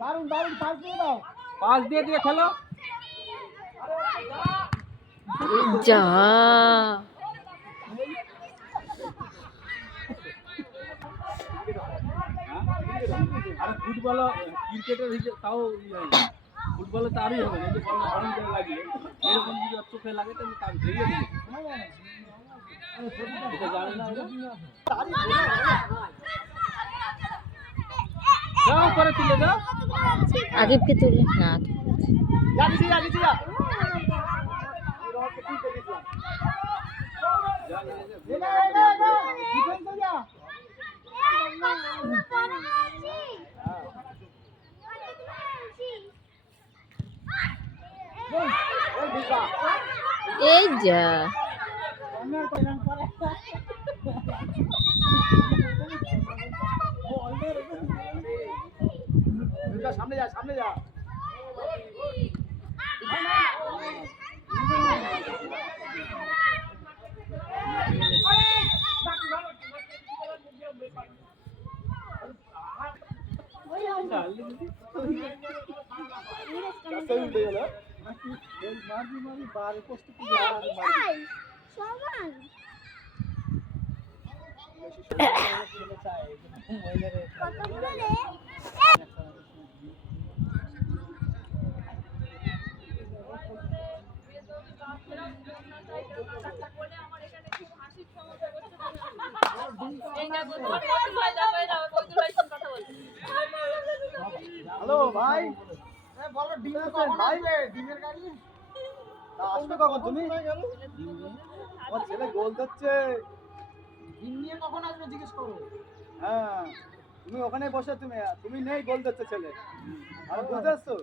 দারুন দারুন পাস দিয়ে দাও, পাস দিয়ে দিয়ে খেলো। যা আর ফুটবল ক্রিকেটের তাও ফুটবলে তো আরই হবে না, যে বল হরন করে লাগিয়ে এরকম যদি চোখে লাগে তাহলে তার ভেঙে দিবে। এটা জানে না ওরা। দাও করে তুলে দাও। আদিবকে তুলে না যা দিছি যা দিছি যা ডিফেন্সে যা। এই যা সামনে যা সামনে যা। হ্যালো ভাই, বলো ডিম কখন ভাই? ডিমের গাড়ি আসবে কখন? তুমি আমার ছেলে গোল দিচ্ছে, ডিম নিয়ে কখন আসবে জিজ্ঞেস করো। হ্যাঁ তুমি ওখানে বসে, তুমি নেই, গোল দিচ্ছে ছেলে। আর বুঝতে পারছো?